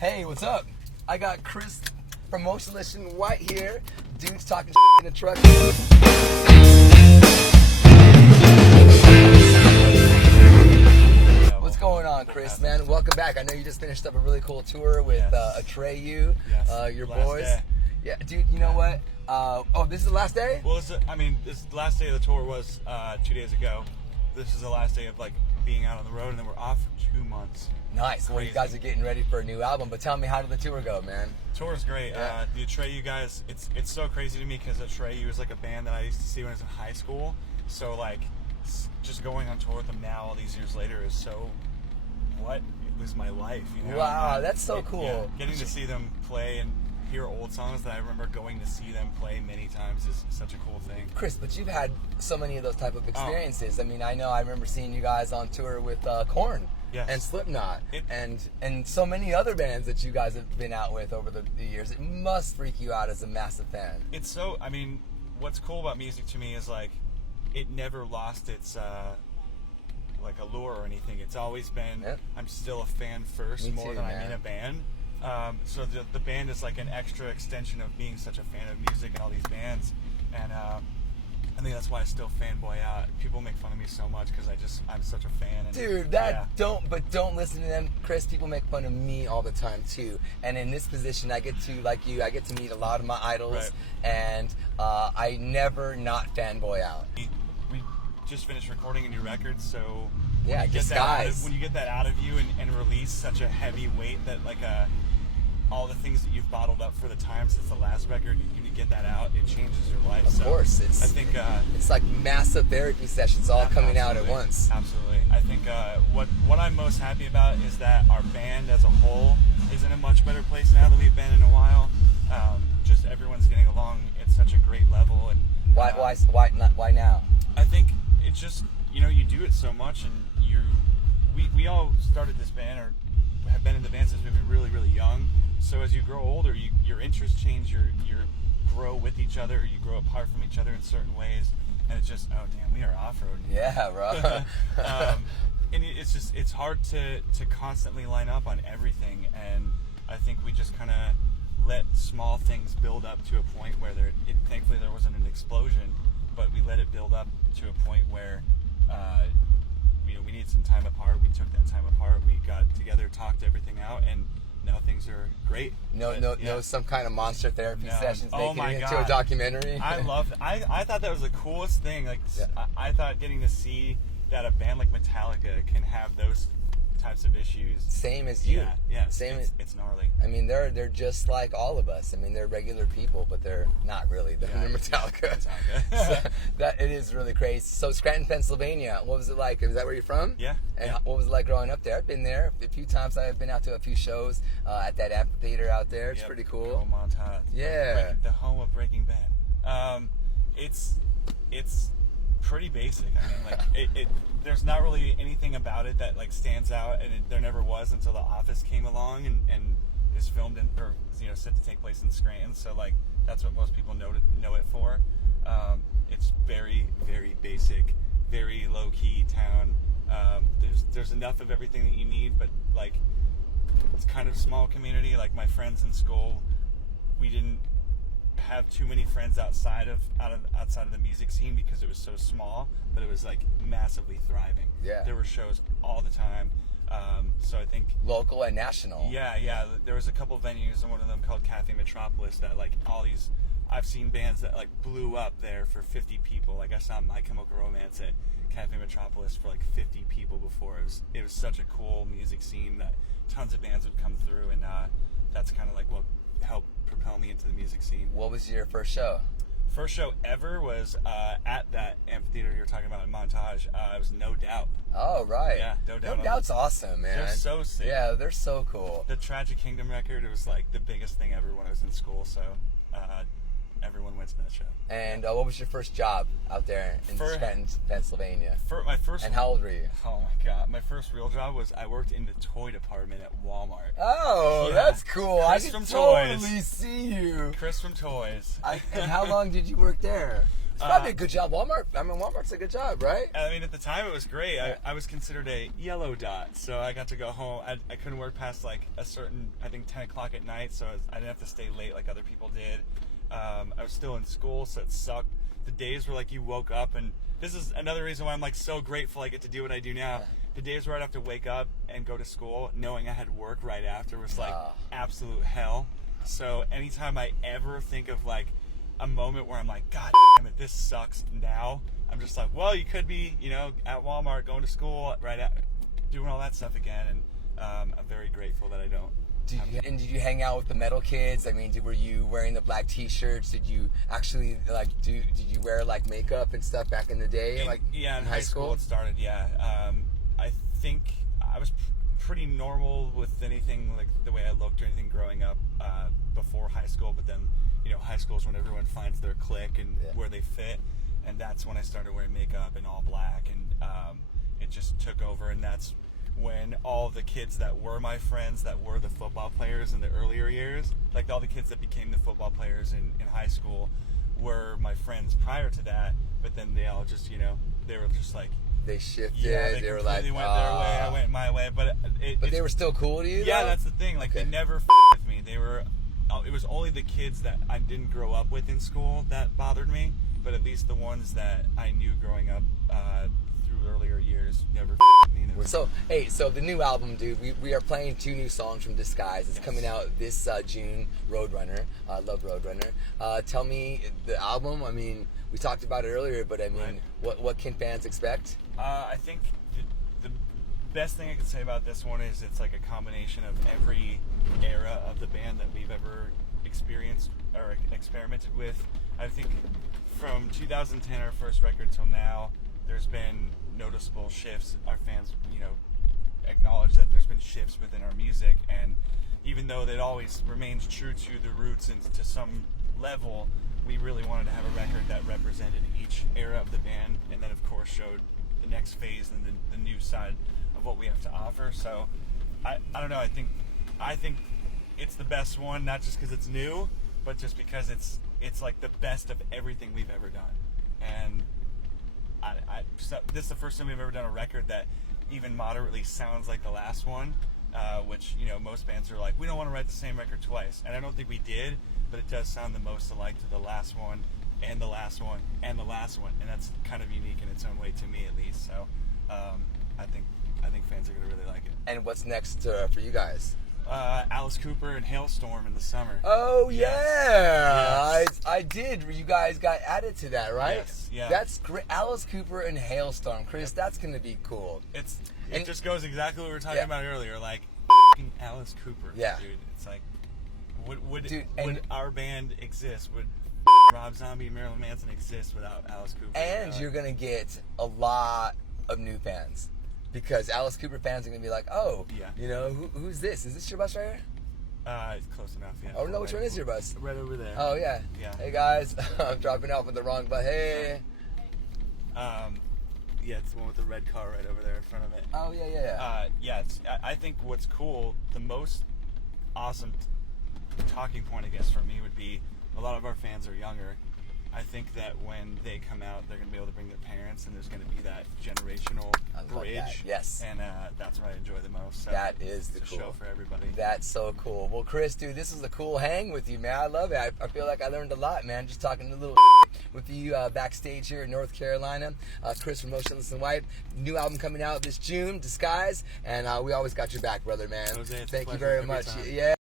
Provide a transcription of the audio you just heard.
Hey, what's up? I got Chris from Motionless in white here. Dude's talking in the truck. What's going on, Chris, man? Welcome back. I know you just finished up a really cool tour with Atreyu, your boys. Day. Yeah, dude, you know what? This is the last day? Well, this the last day of the tour was 2 days ago. This is the last day of being out on the road, and then we're off for 2 months. Nice. Well, you guys are getting ready for a new album, but tell me, how did the tour go, man? Tour is great. Yeah. The Atreyu guys, it's so crazy to me because Atreyu is like a band that I used to see when I was in high school. So just going on tour with them now, all these years later, is so it was my life. You know? Wow, that's so cool. Yeah, getting to see them play and hear old songs that I remember going to see them play many times is such a cool thing. Chris, but you've had so many of those type of experiences. I mean, I remember seeing you guys on tour with Korn and Slipknot and so many other bands that you guys have been out with over the years. It must freak you out as a massive fan. It's so, what's cool about music to me is it never lost its allure or anything. It's always been, I'm still a fan first more than I'm in a band. So the band is like an extra extension of being such a fan of music and all these bands, and I think that's why I still fanboy out. People make fun of me so much because I'm such a fan. And, dude, don't listen to them, Chris. People make fun of me all the time too. And in this position, I get to, like you, I get to meet a lot of my idols, and I never not fanboy out. We just finished recording a new record, so when you get that out of you and release such a heavy weight that all the things that you've bottled up for the time since the last record, you get that out, it changes your life. Of course, I think it's like massive therapy sessions all coming out at once. Absolutely. I think what I'm most happy about is that our band as a whole is in a much better place now than we've been in a while. Just everyone's getting along at such a great level. And why now? I think it's just, you do it so much, and we all started this band or have been in the band since we've been really, really young. So as you grow older, your interests change, you grow with each other, you grow apart from each other in certain ways, and it's just, oh damn, we are off-roading. Yeah, bro. And it's hard to constantly line up on everything, and I think we just kind of let small things build up to a point where thankfully there wasn't an explosion, but we let it build up to a point where we needed some time apart. We took that time apart. We got together, talked everything out, and now things are great. No, some kind of monster therapy sessions making it into God. a documentary. I loved it. I thought that was the coolest thing. I thought getting to see that a band like Metallica can have those types of issues. Same as you. Yeah. It's gnarly. I mean, they're just like all of us. I mean, they're regular people, but they're not really. They're Metallica. So it is really crazy. So Scranton, Pennsylvania. What was it like? Is that where you're from? Yeah. And what was it like growing up there? I've been there a few times. I've been out to a few shows at that amphitheater out there. It's pretty cool. Montage. Yeah. The home of Breaking Bad. It's pretty basic. I mean, there's not really anything about it that stands out, and there never was until The Office came along and is filmed set to take place in Scranton. So that's what most people know it for. It's very, very basic, very low key town. There's enough of everything that you need, but it's kind of small community. Like my friends in school, we didn't have too many friends outside of the music scene because it was so small, but it was massively thriving. Yeah, there were shows all the time. So I think local and national. Yeah. There was a couple venues, and one of them called Cafe Metropolis that I've seen bands that blew up there for 50 people. I saw My Chemical Romance at Cafe Metropolis for 50 people before. It was such a cool music scene that tons of bands would come through, and that's kind of what helped propel me into the music scene. What was your first show? First show ever was at that amphitheater you were talking about in Montage. It was No Doubt. Oh, right. Yeah, No Doubt. No Doubt's awesome, man. They're so sick. Yeah, they're so cool. The Tragic Kingdom record, it was the biggest thing ever when I was in school, so everyone went to that show. And what was your first job out there in Scranton, Pennsylvania? And how old were you? Oh my God. My first real job was I worked in the toy department at Walmart. Oh, that's cool. Chris I can from totally Toys. see you. Chris from Toys. And how long did you work there? It's probably a good job. Walmart's a good job, right? I mean, at the time it was great. I was considered a yellow dot, so I got to go home. I couldn't work past like a certain, I think 10 o'clock at night, so I didn't have to stay late like other people did. I was still in school, so it sucked. The days were like you woke up, and this is another reason why I'm like so grateful I get to do what I do now. The days where I'd have to wake up and go to school knowing I had work right after was like absolute hell. So anytime I ever think of like a moment where I'm like, God damn it, this sucks now, I'm just like, well, you could be, at Walmart going to school doing all that stuff again, and I'm very grateful that I don't. Did you hang out with the metal kids? I mean, were you wearing the black T-shirts? Did you actually did you wear like makeup and stuff back in the day? In high school it started. Yeah, I think I was pretty normal with anything like the way I looked or anything growing up before high school, but then high school is when everyone finds their clique and where they fit, and that's when I started wearing makeup and all black, and it just took over, and that's when all the kids that were my friends that were the football players in the earlier years, like all the kids that became the football players in high school were my friends prior to that, but then they all just they were just like they shifted. Yeah, they were like, went their way. I went my way, but they were still cool to you. Yeah, though? That's the thing. Like they never with me. They were. It was only the kids that I didn't grow up with in school that bothered me, but at least the ones that I knew growing up through earlier years never with me. So the new album, dude, we are playing 2 new songs from Disguise. It's coming out this June. Roadrunner, I love Roadrunner. Tell me the album. I mean, we talked about it earlier, but I mean, what can fans expect? I think the best thing I can say about this one is it's like a combination of every era of the band that we've ever experienced or experimented with. I think from 2010, our first record, till now, there's been noticeable shifts. Our fans, acknowledge that there's been shifts within our music, and even though that always remains true to the roots and to some level, we really wanted to have a record that represented each era of the band, and then of course showed the next phase and the new side of what we have to offer. So I don't know, I think it's the best one, not just because it's new, but just because it's like the best of everything we've ever done. And so this is the first time we've ever done a record that even moderately sounds like the last one, which most bands are like, we don't want to write the same record twice, and I don't think we did, but it does sound the most alike to the last one and the last one and the last one, and that's kind of unique in its own way to me, at least. So I think fans are going to really like it. And what's next for you guys? Alice Cooper and Hailstorm in the summer. Oh, yes. Yeah. Yes. I did. You guys got added to that, right? Yes. Yeah. That's great. Alice Cooper and Hailstorm. Chris, that's going to be cool. It just goes exactly what we were talking about earlier. Like, Alice Cooper. Yeah. Dude, it's like, would our band exist? Would Rob Zombie and Marilyn Manson exist without Alice Cooper? And you're going to get a lot of new fans. Because Alice Cooper fans are going to be like, oh, who's this? Is this your bus right here? It's close enough, yeah. Oh, no, which one is your bus? Right over there. Oh, yeah. Hey, guys, I'm dropping off with the wrong bus. Hey. Yeah, it's the one with the red car right over there in front of it. Oh, yeah. I think what's cool, the most awesome talking point, I guess, for me would be a lot of our fans are younger. I think that when they come out, they're going to be able to bring their parents, and there's going to be that generational bridge. That. Yes. And that's what I enjoy the most. So that is the cool show for everybody. That's so cool. Well, Chris, dude, this is a cool hang with you, man. I love it. I feel like I learned a lot, man, just talking a little with you backstage here in North Carolina. Chris from Motionless and White. New album coming out this June, Disguise. And we always got your back, brother, man. Jose, Thank you very much. Yeah.